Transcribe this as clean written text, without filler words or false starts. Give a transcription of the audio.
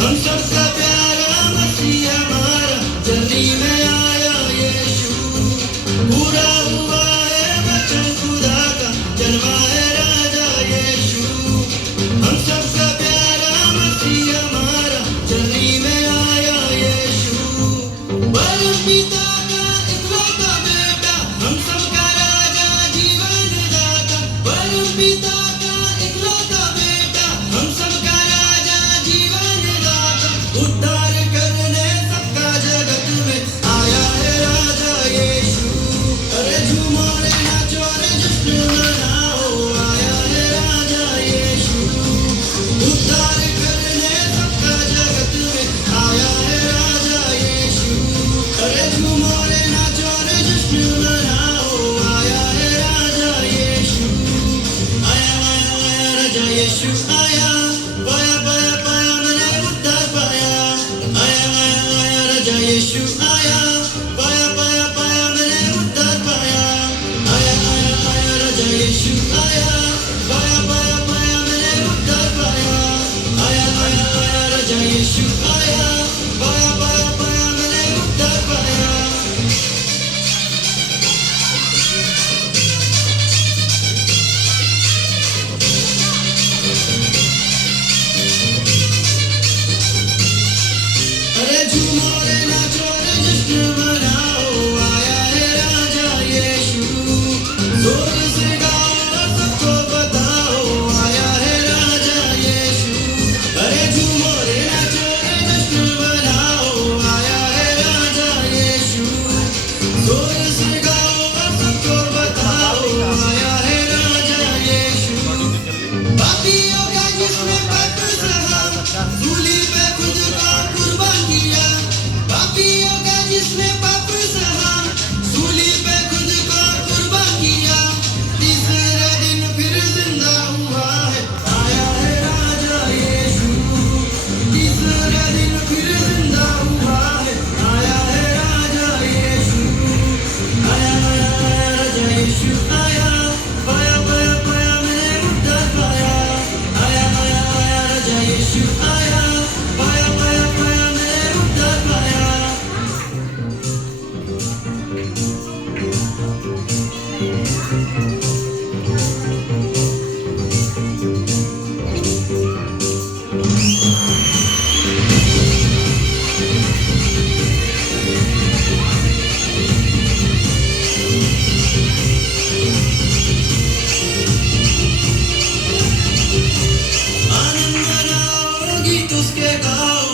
हम सबका प्यारा मसीह हमारा, जल्दी में आया यीशु। पूरा हुआ है वचन खुदा का, जन्मा है राजा यीशु। हम सबका प्यारा मसीह हमारा, जल्दी में आया यीशु। परम पिता का इकलौता बेटा, हम सबका राजा जीवन दाता। परम पिता का इकलौता बेटा, हम सबका राजा जीवन दाता। उद्धार करने सबका जगत में आया है राजा यीशु। अरे झूमो रे नाचो रे जश्न मनाओ, आया है राजा यीशु। उद्धार करने सबका जगत में आया है राजा यीशु। अरे झूमो रे नाचो रे जश्न मनाओ, आया है राजा यीशु। आया आया आया राजा यीशु आया, पाया पाया पाया मैंने उद्धार पाया। आया आया आया राजा यीशु आया, पाया पाया पाया मैंने उद्धार पाया। आया आया आया राजा यीशु आया, पाया पाया पाया मैंने उद्धार पाया। आया आया आया राजा यीशु आया, पाया पाया पाया मैंने उद्धार पाया। अरे झूमो रे नाचो रे जश्न मनाओ, आया है राजा यीशु। जोर से गाओ सबको बताओ, आया है राजा यीशु। अरे झूमो रे नाचो रे जश्न मनाओ, आया है राजा यीशु। जोर से गाओ सबको बताओ, आया है राजा यीशु। पापियों का जिसने पाप सहा, सूली पे खुद को कुर्बान किया। पापियों का जिसने पाप सहा, सूली पे खुद को कुर्बान किया। तीसरे दिन फिर जिंदा हुआ है, आया है राजा यीशु। तीसरे दिन फिर जिंदा हुआ है, आया है राजा यीशु। आया आया आया राजा यीशु आया, पाया पाया पाया मैंने उद्धार पाया। आया आया आया राजा यीशु आया, पाया पाया पाया मैंने उद्धार पाया। आनंद मनाओ, गीत उसके गाओ,